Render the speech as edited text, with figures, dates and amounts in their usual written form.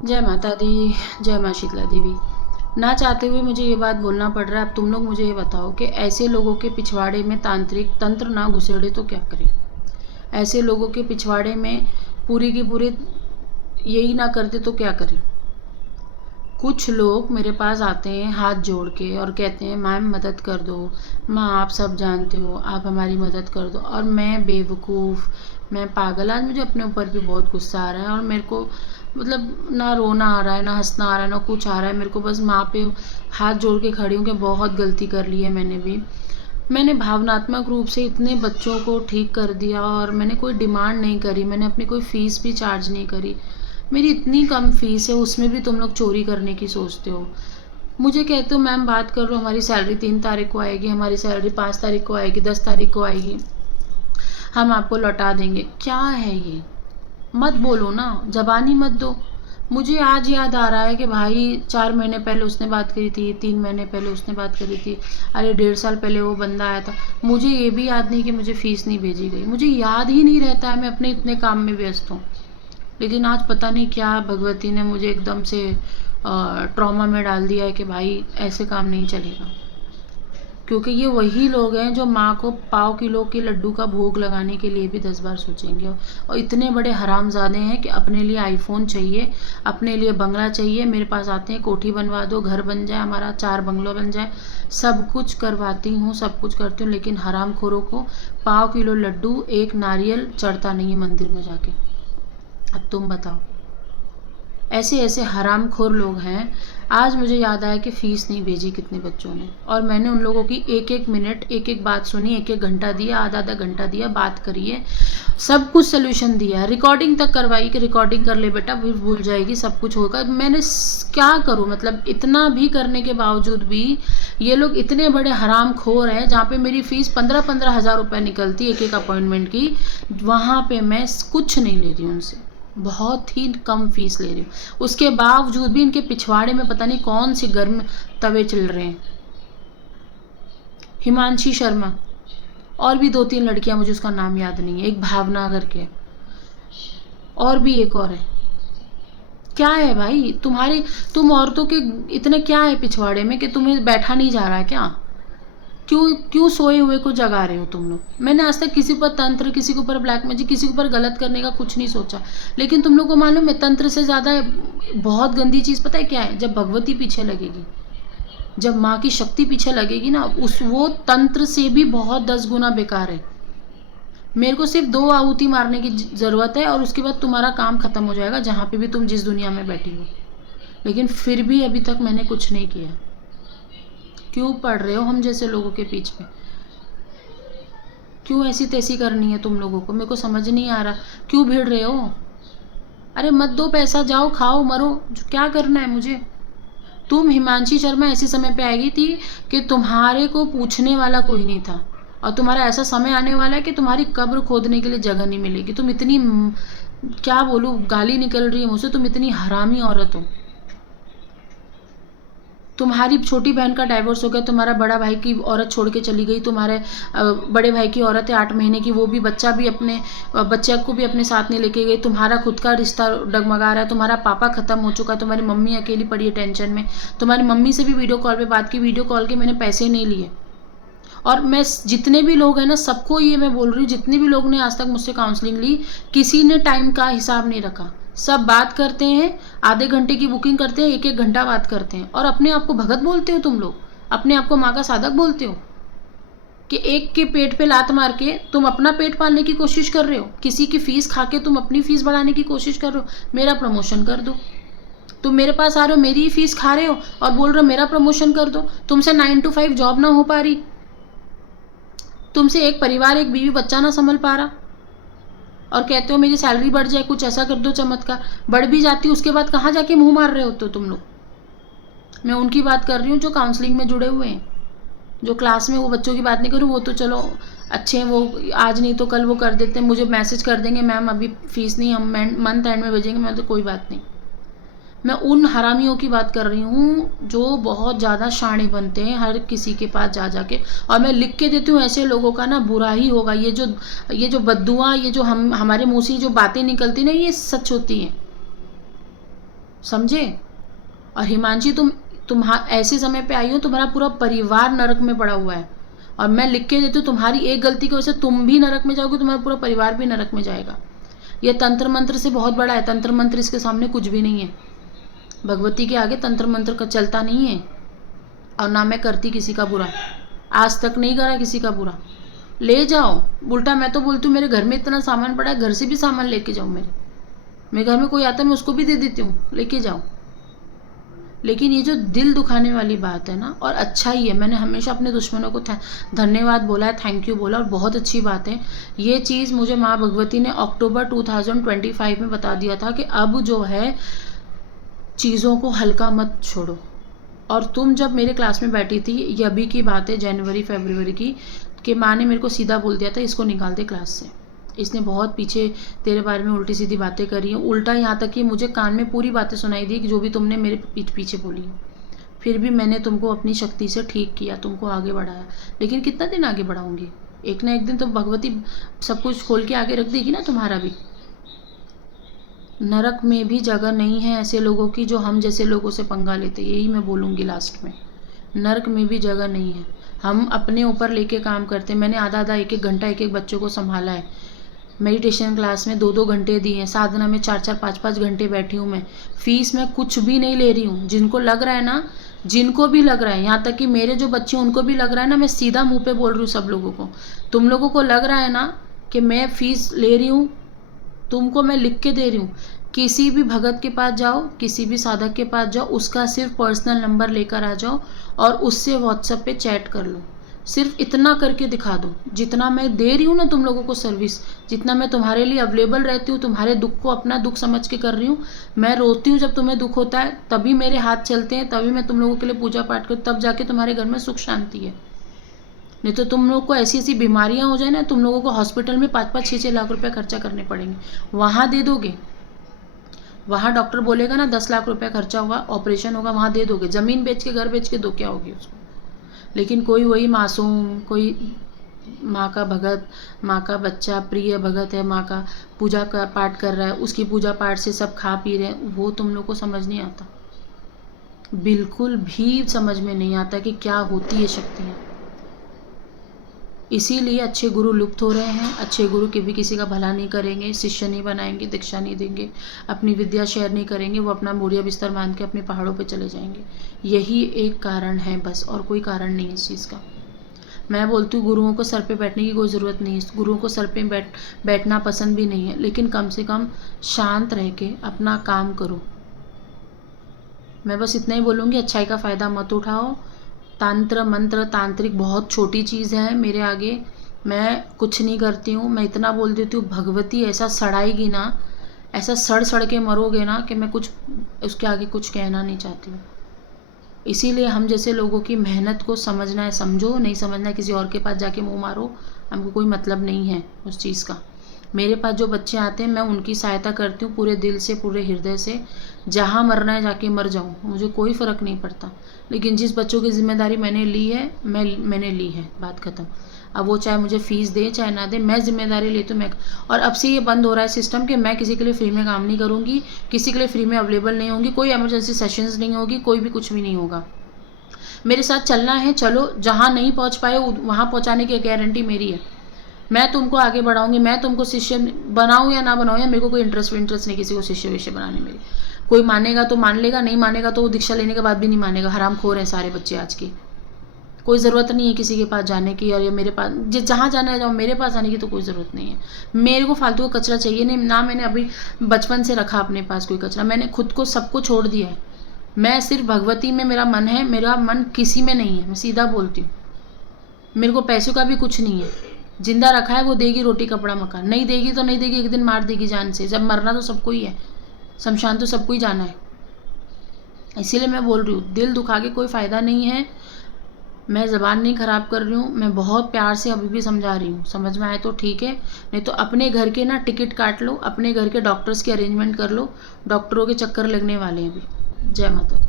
जय माता दी, जय माँ शीतला देवी। ना चाहते हुए मुझे ये बात बोलना पड़ रहा है। अब तुम लोग मुझे ये बताओ कि ऐसे लोगों के पिछवाड़े में तांत्रिक तंत्र ना घुसेड़े तो क्या करें? ऐसे लोगों के पिछवाड़े में पूरी की पूरी यही ना करते तो क्या करें? कुछ लोग मेरे पास आते हैं हाथ जोड़ के और कहते हैं मैम मदद कर दो, माँ आप सब जानते हो, आप हमारी मदद कर दो। और मैं बेवकूफ़, मैं पागल, आज मुझे अपने ऊपर भी बहुत गुस्सा आ रहा है और मेरे को मतलब ना रोना आ रहा है, ना हंसना आ रहा है, ना कुछ आ रहा है। मेरे को बस माँ पे हाथ जोड़ के खड़ी हूँ कि बहुत गलती कर ली है मैंने भी। मैंने भावनात्मक रूप से इतने बच्चों को ठीक कर दिया और मैंने कोई डिमांड नहीं करी, मैंने अपनी कोई फ़ीस भी चार्ज नहीं करी। मेरी इतनी कम फ़ीस है, उसमें भी तुम लोग चोरी करने की सोचते हो। मुझे कहते हो मैम बात कर लो, हमारी सैलरी 3 तारीख को आएगी, हमारी सैलरी 5 तारीख को आएगी, 10 तारीख को आएगी, हम आपको लौटा देंगे। क्या है ये? मत बोलो ना, ज़बानी मत दो। मुझे आज याद आ रहा है कि भाई 4 महीने पहले उसने बात करी थी, 3 महीने पहले उसने बात करी थी, अरे 1.5 साल पहले वो बंदा आया था। मुझे ये भी याद नहीं कि मुझे फ़ीस नहीं भेजी गई, मुझे याद ही नहीं रहता है, मैं अपने इतने काम में व्यस्त हूँ। लेकिन आज पता नहीं क्या भगवती ने मुझे एकदम से ट्रॉमा में डाल दिया है कि भाई ऐसे काम नहीं चलेगा। क्योंकि ये वही लोग हैं जो माँ को पाव किलो के लड्डू का भोग लगाने के लिए भी 10 बार सोचेंगे। और इतने बड़े हरामजादे हैं कि अपने लिए आईफोन चाहिए, अपने लिए बंगला चाहिए। मेरे पास आते हैं कोठी बनवा दो, घर बन जाए, हमारा 4 बंगलो बन जाए। सब कुछ करवाती हूँ, सब कुछ करती हूँ, लेकिन हरामखोरों को पाव किलो लड्डू, एक नारियल चढ़ता नहीं है मंदिर में जाके। अब तुम बताओ, ऐसे ऐसे हरामखोर लोग हैं। आज मुझे याद आया कि फ़ीस नहीं भेजी कितने बच्चों ने, और मैंने उन लोगों की एक एक मिनट, एक एक बात सुनी, एक एक घंटा दिया, आधा आधा घंटा दिया, बात करिए, सब कुछ सोल्यूशन दिया, रिकॉर्डिंग तक करवाई कि रिकॉर्डिंग कर ले बेटा, फिर भूल जाएगी, सब कुछ होगा। मैंने क्या करूं, मतलब इतना भी करने के बावजूद भी ये लोग इतने बड़े हरामखोर हैं। जहाँ पे मेरी फ़ीस 15-15 हज़ार रुपये निकलती है एक एक अपॉइंटमेंट की, वहाँ पे मैं कुछ नहीं ले रही हूँ उनसे, बहुत ही कम फीस ले रही हूँ। उसके बावजूद भी इनके पिछवाड़े में पता नहीं कौन सी गर्म तवे चल रहे हैं। हिमांशी शर्मा, और भी 2-3 लड़कियां, मुझे उसका नाम याद नहीं है, एक भावना करके, और भी एक और है। क्या है भाई तुम्हारे, तुम औरतों के इतने क्या है पिछवाड़े में कि तुम्हें बैठा नहीं जा रहा है क्या? क्यों क्यों सोए हुए को जगा रहे हो तुम लोग? मैंने आज तक किसी पर तंत्र, किसी के ऊपर ब्लैक मैजिक, किसी के ऊपर गलत करने का कुछ नहीं सोचा। लेकिन तुम लोग को मालूम है तंत्र से ज़्यादा बहुत गंदी चीज़ पता है क्या है? जब भगवती पीछे लगेगी, जब माँ की शक्ति पीछे लगेगी ना, उस वो तंत्र से भी बहुत 10 गुना बेकार है। मेरे को सिर्फ 2 आहुति मारने की ज़रूरत है और उसके बाद तुम्हारा काम ख़त्म हो जाएगा, जहाँ पे भी तुम जिस दुनिया में बैठी हो। लेकिन फिर भी अभी तक मैंने कुछ नहीं किया। क्यों पड़ रहे हो हम जैसे लोगों के पीछे? क्यों ऐसी तैसी करनी है तुम लोगों को? मेरे को समझ नहीं आ रहा, क्यों भिड़ रहे हो? अरे मत दो पैसा, जाओ खाओ मरो, क्या करना है मुझे? तुम हिमांशी शर्मा ऐसे समय पे आएगी थी कि तुम्हारे को पूछने वाला कोई नहीं था, और तुम्हारा ऐसा समय आने वाला है कि तुम्हारी कब्र खोदने के लिए जगह नहीं मिलेगी। तुम इतनी क्या बोलूँ, गाली निकल रही है मुझसे, तुम इतनी हरामी औरत हो। तुम्हारी छोटी बहन का डाइवोर्स हो गया, तुम्हारा बड़ा भाई की औरत छोड़ के चली गई, तुम्हारे बड़े भाई की औरत है 8 महीने की, वो भी बच्चा भी अपने बच्चे को भी अपने साथ नहीं लेके गई, तुम्हारा खुद का रिश्ता डगमगा रहा है, तुम्हारा पापा खत्म हो चुका है, तुम्हारी मम्मी अकेली पड़ी है टेंशन में, तुम्हारी मम्मी से भी वीडियो कॉल पे बात की, वीडियो कॉल के मैंने पैसे नहीं लिए। और मैं जितने भी लोग हैं ना, सबको ये मैं बोल रही हूँ, जितने भी लोग ने आज तक मुझसे काउंसलिंग ली, किसी ने टाइम का हिसाब नहीं रखा। सब बात करते हैं, आधे घंटे की बुकिंग करते हैं, एक एक घंटा बात करते हैं, और अपने आप को भगत बोलते हो तुम लोग, अपने आप को माँ का साधक बोलते हो कि एक के पेट पे लात मार के तुम अपना पेट पालने की कोशिश कर रहे हो, किसी की फीस खा के तुम अपनी फीस बढ़ाने की कोशिश कर रहे हो। मेरा प्रमोशन कर दो। तुम मेरे पास आ रहे हो, मेरी ही फीस खा रहे हो और बोल रहे हो मेरा प्रमोशन कर दो। तुमसे 9 to 5 जॉब ना हो पा रही, तुमसे एक परिवार, एक बीवी बच्चा ना संभल पा रहा, और कहते हो मेरी सैलरी बढ़ जाए, कुछ ऐसा कर दो चमत्कार। बढ़ भी जाती, उसके बाद कहाँ जाके मुंह मार रहे होते हो तुम लोग? मैं उनकी बात कर रही हूँ जो काउंसलिंग में जुड़े हुए हैं, जो क्लास में, वो बच्चों की बात नहीं करूँ, वो तो चलो अच्छे हैं, वो आज नहीं तो कल वो कर देते हैं, मुझे मैसेज कर देंगे मैम अभी फीस नहीं, हम मंथ एंड में भेजेंगे। मैं तो कोई बात नहीं, मैं उन हरामियों की बात कर रही हूँ जो बहुत ज़्यादा शाणे बनते हैं हर किसी के पास जा जाके, और मैं लिख के देती हूँ ऐसे लोगों का ना बुरा ही होगा। ये जो बद्दुआ, ये जो हमारे मुँह से जो बातें निकलती ना, ये सच होती हैं। समझे। और हिमांशी तुम ऐसे समय पे आई हो, तुम्हारा पूरा परिवार नरक में पड़ा हुआ है, और मैं लिख के देती हूँ तुम्हारी एक गलती की वजह से तुम भी नरक में जाओगे, तुम्हारा पूरा परिवार भी नरक में जाएगा। ये तंत्र मंत्र से बहुत बड़ा है, तंत्र मंत्र इसके सामने कुछ भी नहीं है। भगवती के आगे तंत्र मंत्र का चलता नहीं है। और ना मैं करती किसी का बुरा, आज तक नहीं करा किसी का बुरा। ले जाओ, उल्टा मैं तो बोलती हूँ मेरे घर में इतना सामान पड़ा है, घर से भी सामान लेके जाओ। मेरे घर में कोई आता है मैं उसको भी दे देती हूँ, लेके जाओ। लेकिन ये जो दिल दुखाने वाली बात है ना, और अच्छा ही है, मैंने हमेशा अपने दुश्मनों को धन्यवाद बोला है, थैंक यू बोला, और बहुत अच्छी बात है। ये चीज़ मुझे माँ भगवती ने अक्टूबर 2025 में बता दिया था कि अब जो है चीज़ों को हल्का मत छोड़ो। और तुम जब मेरे क्लास में बैठी थी, ये अभी की बात है जनवरी फरवरी की, कि माँ ने मेरे को सीधा बोल दिया था इसको निकाल दे क्लास से, इसने बहुत पीछे तेरे बारे में उल्टी सीधी बातें करी हैं। उल्टा यहाँ तक कि मुझे कान में पूरी बातें सुनाई दी कि जो भी तुमने मेरे पीठ पीछे बोली है। फिर भी मैंने तुमको अपनी शक्ति से ठीक किया, तुमको आगे बढ़ाया। लेकिन कितना दिन आगे बढ़ाऊंगी, एक ना एक दिन तो भगवती सब कुछ खोल के आगे रख देगी ना तुम्हारा भी। नरक में भी जगह नहीं है ऐसे लोगों की जो हम जैसे लोगों से पंगा लेते, यही मैं बोलूँगी लास्ट में। नरक में भी जगह नहीं है। हम अपने ऊपर लेके काम करते हैं। मैंने आधा एक घंटा एक बच्चों को संभाला है। मेडिटेशन क्लास में 2 घंटे दिए हैं, साधना में 4 5 घंटे बैठी हूँ मैं। फीस मैं कुछ भी नहीं ले रही हूँ। जिनको लग रहा है ना, जिनको भी लग रहा है, यहाँ तक कि मेरे जो बच्चे हैं उनको भी लग रहा है ना, मैं सीधा मुंह पे बोल रही हूँ सब लोगों को, तुम लोगों को लग रहा है ना कि मैं फीस ले रही हूँ, तुमको मैं लिख के दे रही हूँ। किसी भी भगत के पास जाओ, किसी भी साधक के पास जाओ, उसका सिर्फ पर्सनल नंबर लेकर आ जाओ और उससे व्हाट्सएप पे चैट कर लो। सिर्फ इतना करके दिखा दो, जितना मैं दे रही हूँ ना तुम लोगों को सर्विस, जितना मैं तुम्हारे लिए अवेलेबल रहती हूँ, तुम्हारे दुख को अपना दुख समझ के कर रही हूँ। मैं रोती हूँ जब तुम्हें दुख होता है, तभी मेरे हाथ चलते हैं, तभी मैं तुम लोगों के लिए पूजा पाठ करती हूँ, तब जाके तुम्हारे घर में सुख शांति है। नहीं तो तुम लोग को ऐसी ऐसी बीमारियां हो जाए ना, तुम लोगों को हॉस्पिटल में 5 6 लाख रुपए खर्चा करने पड़ेंगे। वहाँ दे दोगे, वहाँ डॉक्टर बोलेगा ना 10 लाख रुपए खर्चा हुआ, ऑपरेशन होगा, वहाँ दे दोगे। ज़मीन बेच के, घर बेच के दो, क्या होगी उसको। लेकिन कोई वही मासूम, कोई माँ का भगत, माँ का बच्चा प्रिय भगत है, माँ का पूजा का पाठ कर रहा है, उसकी पूजा पाठ से सब खा पी रहे हैं, वो तुम लोग को समझ नहीं आता, बिल्कुल भी समझ में नहीं आता कि क्या होती है शक्तियाँ। इसीलिए अच्छे गुरु लुप्त हो रहे हैं। अच्छे गुरु कभी किसी का भला नहीं करेंगे, शिष्य नहीं बनाएंगे, दीक्षा नहीं देंगे, अपनी विद्या शेयर नहीं करेंगे, वो अपना बोरिया बिस्तर बांध के अपने पहाड़ों पे चले जाएंगे। यही एक कारण है बस, और कोई कारण नहीं है इस चीज़ का। मैं बोलती हूँ गुरुओं को सर पे बैठने की कोई ज़रूरत नहीं है, गुरुओं को सर पे बैठना पसंद भी नहीं है, लेकिन कम से कम शांत रह के अपना काम करो। मैं बस इतना ही बोलूँगी, अच्छाई का फ़ायदा मत उठाओ। तंत्र मंत्र तांत्रिक बहुत छोटी चीज़ है मेरे आगे, मैं कुछ नहीं करती हूँ। मैं इतना बोल देती हूँ, भगवती ऐसा सड़ाएगी ना, ऐसा सड़ सड़ के मरोगे ना, कि मैं कुछ उसके आगे कुछ कहना नहीं चाहती हूँ। इसीलिए हम जैसे लोगों की मेहनत को समझना है समझो, नहीं समझना है किसी और के पास जाके मुँह मारो, हमको कोई मतलब नहीं है उस चीज़ का। मेरे पास जो बच्चे आते हैं मैं उनकी सहायता करती हूँ पूरे दिल से, पूरे हृदय से। जहाँ मरना है जाके मर जाऊँ, मुझे कोई फ़र्क नहीं पड़ता। लेकिन जिस बच्चों की जिम्मेदारी मैंने ली है, मैंने ली है, बात ख़त्म। अब वो चाहे मुझे फ़ीस दे चाहे ना दे, मैं जिम्मेदारी लेती हूँ। मैं और अब से ये बंद हो रहा है सिस्टम कि मैं किसी के लिए फ्री में काम नहीं करूँगी, किसी के लिए फ्री में अवेलेबल नहीं होंगी, कोई इमरजेंसी सेशंस नहीं होगी, कोई भी कुछ भी नहीं होगा। मेरे साथ चलना है चलो, जहाँ नहीं पहुँच पाए वहाँ पहुँचाने की गारंटी मेरी है। मैं तुमको आगे बढ़ाऊंगी, मैं तुमको शिष्य बनाऊँ या ना बनाऊँ, या मेरे को कोई इंटरेस्ट नहीं किसी को शिष्य विष्य बनाने में। कोई मानेगा तो मान लेगा, नहीं मानेगा तो वो दीक्षा लेने के बाद भी नहीं मानेगा। हरामखोर हैं सारे बच्चे आज के। कोई ज़रूरत नहीं है किसी के पास जाने की, और ये मेरे पास जहाँ जाना है जाओ, मेरे पास आने की तो कोई ज़रूरत नहीं है। मेरे को फालतू का कचरा चाहिए नहीं ना। मैंने अभी बचपन से रखा अपने पास कोई कचरा, मैंने खुद को सबको छोड़ दिया है। मैं सिर्फ भगवती में मेरा मन है, मेरा मन किसी में नहीं है, मैं सीधा बोलती हूँ। मेरे को पैसों का भी कुछ नहीं है। जिंदा रखा है वो देगी रोटी कपड़ा मकान, नहीं देगी तो नहीं देगी, एक दिन मार देगी जान से। जब मरना तो सबको ही है, शमशान तो सबको ही जाना है। इसीलिए मैं बोल रही हूँ, दिल दुखा के कोई फ़ायदा नहीं है। मैं ज़बान नहीं ख़राब कर रही हूँ, मैं बहुत प्यार से अभी भी समझा रही हूँ। समझ में आए तो ठीक है, नहीं तो अपने घर के ना टिकट काट लो, अपने घर के डॉक्टर्स की अरेंजमेंट कर लो। डॉक्टरों के चक्कर लगने वाले हैं अभी। जय माता दी।